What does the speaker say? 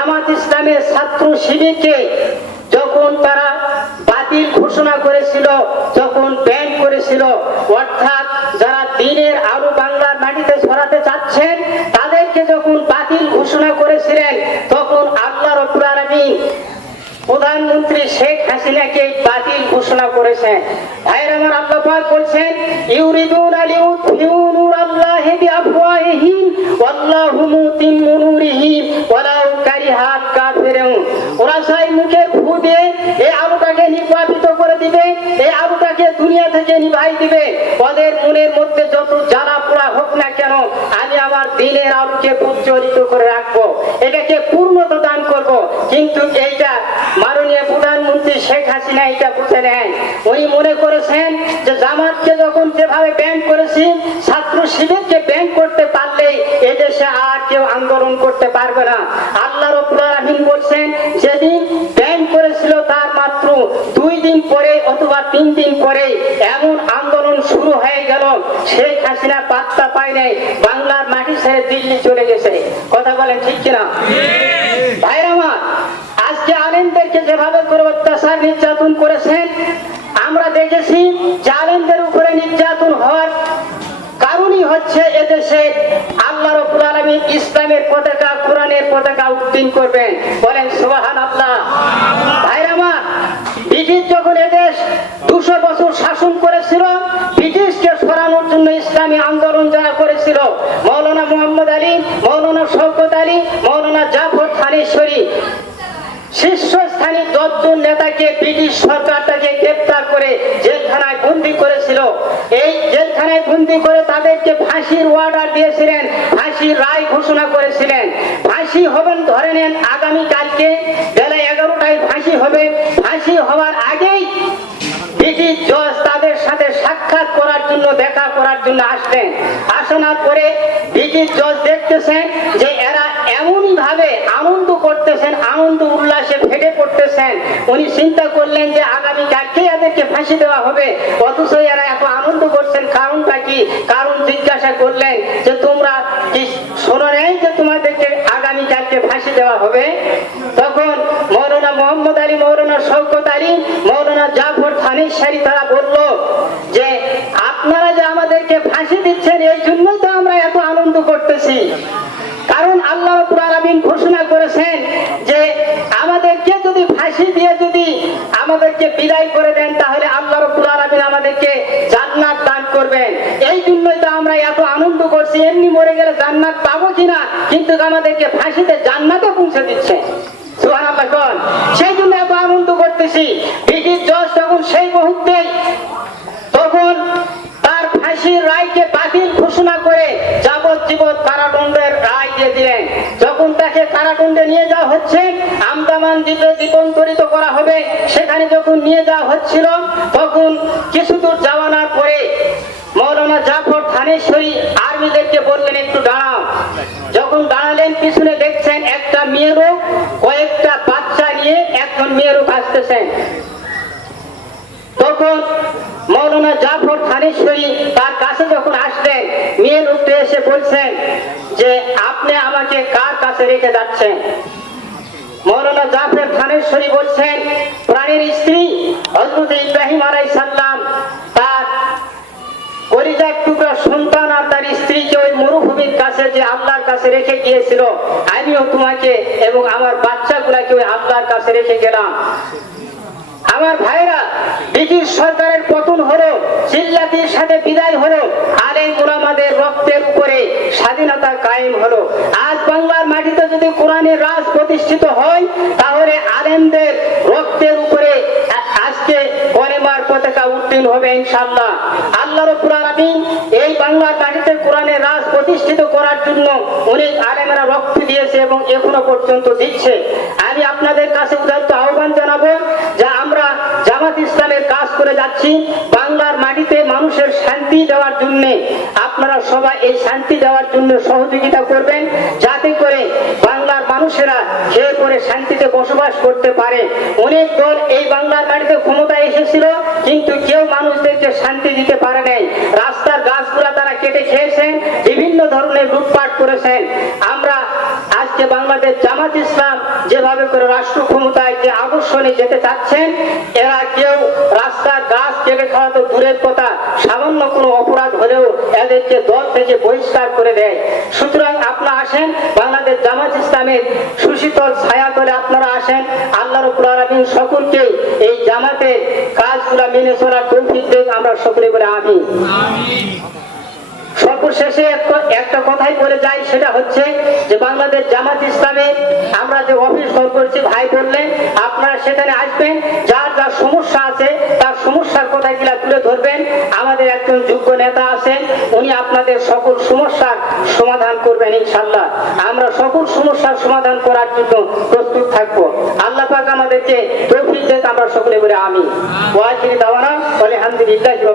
জামাত ইসলামের ছাত্র শিবিরকে যখন তারা বাতিল ঘোষণা করেছিল, যখন ব্যান করেছিল, অর্থাৎ যারা দ্বীনের আলো বাংলার মাটিতে ছড়াতে চাচ্ছেন তাদেরকে যখন বাতিল ঘোষণা করেছিলেন, তখন আল্লাহ রাব্বুল আলামিন প্রধানমন্ত্রী শেখ হাসিনাকে বাতিল ঘোষণা করেছেন। ভাইয়ের আমার, আল্লাহ পাক বলছেন ইউরিদুনা লিউতফিউ নূরাল্লাহি বিআফওয়াহিহিম ওয়াল্লাহু মুতিম্মু নূরিহি ওয়ালাউ কারিহাল কাফিরুন। ওরা চাই মুখে ফু দিয়ে এই আলোটাকে নির্বাপিত করে দিবে, এই আলোটাকে দুনিয়া থেকে নিভাই দিবে। ওদের মনের মধ্যে যত জ্বালা পোড়া হোক না কেন, আমি আমার দ্বীনের আলোকে প্রজ্বলিত করে রাখবো, এটাকে পূর্ণতা দান করব। কিন্তু এইটা মাননীয় প্রধানমন্ত্রী শেখ হাসিনা এটা বুঝে নেন। উনি মনে করেছেন যে জামাতকে যখন যেভাবে ব্যান করেছি, ছাত্র শিবিরকে ব্যান করতে পারলেই এদেশে আর কেউ আন্দোলন করতে পারবে না। আল্লাহ রাব্বুল আলামিন বলছেন যেদিন ব্যান করেছিল তার মাত্র 2 দিন পরে অথবা 3 দিন পরে এমন আন্দোলন শুরু হয়ে গেল, শেখ হাসিনা পাত্তা পায় নাই, বাংলার মাটি ছেড়ে দিল্লি চলে গেছে। কথা বলেন ঠিক কিনা? ভাইরা আমার, আজকে আলেমদেরকে যেভাবে করে অত্যাচার নির্যাতন করেছেন, আমরা দেখেছি যে আলেমদের উপরে নির্যাতন হওয়ার কারণই হচ্ছে এদেশে আল্লাহ রাব্বুল আলামিন ইসলামের পতাকা, কোরআনের পতাকা উত্তোলন করবেন। বলেন সুবহানাল্লাহ। ভাইরা আমার, ব্রিটিশ যখন এদেশ 200 বছর শাসন করেছিল, ব্রিটিশকে সরানোর জন্য ইসলামী আন্দোলন যারা করেছিল, মাওলানা মুহাম্মদ আলী, মাওলানা শওকত আলী, মাওলানা জাফর থানেশ্বরী, শীর্ষস্থানীয় 10 জন নেতাকে ব্রিটিশ সরকার তাকে গ্রেফতার করে জেলখানায় বন্দী করেছিল। এই জেলখানায় বন্দী করে তাদেরকে ফাঁসির অর্ডার দিয়েছিলেন, ফাঁসির রায় ঘোষণা করেছিলেন। ফাঁসি হবেন ধরে নেন আগামীকালকে বেলা 11টায় ফাঁসি হবে। ফাঁসি হওয়ার আগেই ব্রিটিশ জজ তাদের সাথে সাক্ষাৎ করার জন্য, দেখা করার জন্য আসলেন। আসার পরে ব্রিটিশ জজ দেখতেছেন যে এরা এমনই ভাবে আনন্দ করতেছেন, আনন্দ উল্লাসে ফেটে পড়তেছেন। উনি চিন্তা করলেন যে আগামীকালকে এদেরকে ফাঁসি দেওয়া হবে, অথচ এরা এত আনন্দ করছেন, কারণটা কি? কারণ জিজ্ঞাসা করলেন যে তোমরা কি শোনো নাই যে তোমাদেরকে আগামীকালকে ফাঁসি দেওয়া হবে? তখন মাওলানা মুহাম্মদ আলী, মাওলানা শওকত আলী, মাওলানা জাফর থানেশ্বরী তারা বলল যে আপনারা যে আমাদেরকে ফাঁসি দিচ্ছেন এই জন্যই তো আমরা এত আনন্দ করতেছি। কারণ আল্লাহ রাব্বুল আলামিন ঘোষণা করেছেন যে আমাদেরকে যদি ফাঁসি দিয়ে যদি আমাদেরকে বিদায় করে দেন তাহলে আল্লাহ রাব্বুল আলামিন আমাদেরকে জান্নাত দান করবেন। এই জন্যই তো আমরা এত আনন্দ করছি। এমনি মরে গেলে জান্নাত পাবো কিনা, কিন্তু আমাদেরকে ফাঁসিতে জান্নাতে পৌঁছে দিচ্ছে। সুবহানাল্লাহ। সেই জন্য এত আনন্দ করতেছি। ব্রিটিশ জজ তখন সেই মুহূর্তে তখন তার ফাঁসির রায়কে বাতিল ঘোষণা করে যাবজ্জীবন কারাদণ্ডের রায় দিয়ে দিলেন। যখন তাকে কারাদণ্ডে নিয়ে যাওয়া হচ্ছে, আন্দামান দ্বীপে দ্বীপান্তরিত করা হবে, সেখানে যখন নিয়ে যাওয়া হচ্ছিল তখন কিছু দূর যাওয়ানোর পরে মাওলানা জাফর থানেশ্বরী আর্মিদেরকে বললেন একটু দাঁড়াও। যখন দাঁড়ালেন পিছনে দেখছেন একটা মেয়েরও কয়েকটা বাচ্চা নিয়ে একজন মেয়েরও আসতেছেন। তখন মাওলানা জাফর থানেশ্বরী তার কাছে যখন আসলেন, মেয়ে লোকটা এসে বলছেন যে আপনি আমাকে কার কাছে রেখে যাচ্ছেন? মাওলানা জাফর থানেশ্বরী বলছেন প্রাণের স্ত্রী হযরত ইব্রাহিম আলাইহিস সালাম তার কলিজার টুকরা সন্তান আর তার স্ত্রীকে ওই মরুভূমির কাছে যে আল্লাহর কাছে রেখে গিয়েছিল, আমিও তোমাকে এবং আমার বাচ্চাগুলাকে ওই আল্লাহর কাছে রেখে গেলাম। আমার ভাইরা, ব্রিটিশ সরকারের পতন হলো, চিল্লাতির সাথে বিদায় হলো, আলেম উলামাদের রক্তের উপরে স্বাধীনতা কায়েম হলো। আজ বাংলার মাটিতে যদি কোরআনের রাজ প্রতিষ্ঠিত হয়, তাহলে আলেমদের রক্তের উপরে আজকে কলেমার পতাকা উত্তীর্ণ হবে ইনশাআল্লাহ। আল্লাহ রাব্বুল আলামিন এই বাংলার মাটিতে কোরআনের রাজ প্রতিষ্ঠিত করার জন্য অনেক আলেমেরা রক্ত দিয়েছে এবং এখনো পর্যন্ত দিচ্ছে। আমি আপনাদের কাছে উদাত্ত আহ্বান জানাবো যে আমরা জামাত ইসলামের কাজ করে যাচ্ছি বাংলার মাটিতে মানুষের শান্তি দেওয়ার জন্য। আপনারা সবাই এই শান্তি দেওয়ার জন্য সহযোগিতা করবেন, যাতে করে বাংলার মানুষেরা খেয়ে পরে শান্তিতে বসবাস করতে পারে। অনেক দল এই বাংলার মাটিতে ক্ষমতায় এসেছিল, কিন্তু কেউ মানুষদেরকে শান্তি দিতে পারে নাই। রাস্তার গাছগুলা তারা কেটে খেয়েছেন, বিভিন্ন ধরনের লুটপাট করেছেন। আমরা আজকে আজকে বাংলাদেশ জামাত ইসলাম যেভাবে করে রাষ্ট্র ক্ষমতায় যে আদর্শ নিয়ে যেতে চাচ্ছেন, এরা কেউ রাস্তার গাছ কেটে খাওয়া তো দূরের কথা, সামান্য কোনো অপরাধ হলেও এদেরকে দল থেকে বহিষ্কার করে দেয়। সুতরাং আপনারা আসেন, বাংলাদেশ জামাত ইসলামের সুশীতল ছায়া তলে আপনারা আসেন। আল্লাহ রাব্বুল আলামিন সকলকে এই জামাতের কাজগুলো মেনে চলার তৌফিক দেন, আমরা সকলে বলে আমিন। সর্বশেষে একটা কথাই বলে যাই, সেটা হচ্ছে যে বাংলাদেশ জামাত ইসলামে আমরা যে অফিস ঘর করছি, ভাই বললেন আপনারা সেখানে আসবেন, যার যার সমস্যা আছে তার সমস্যার কথাগুলা তুলে ধরবেন। আমাদের একজন যোগ্য নেতা আছেন, উনি আপনাদের সকল সমস্যার সমাধান করবেন ইনশাআল্লাহ। আমরা সকল সমস্যার সমাধান করার জন্য প্রস্তুত থাকবো। আল্লাহ পাক আমাদেরকে তৌফিক দেন, আমরা সকলে বলে আমিন। ওয়া আখিরু দাওয়ানা আলহামদুলিল্লাহি রাব্বিল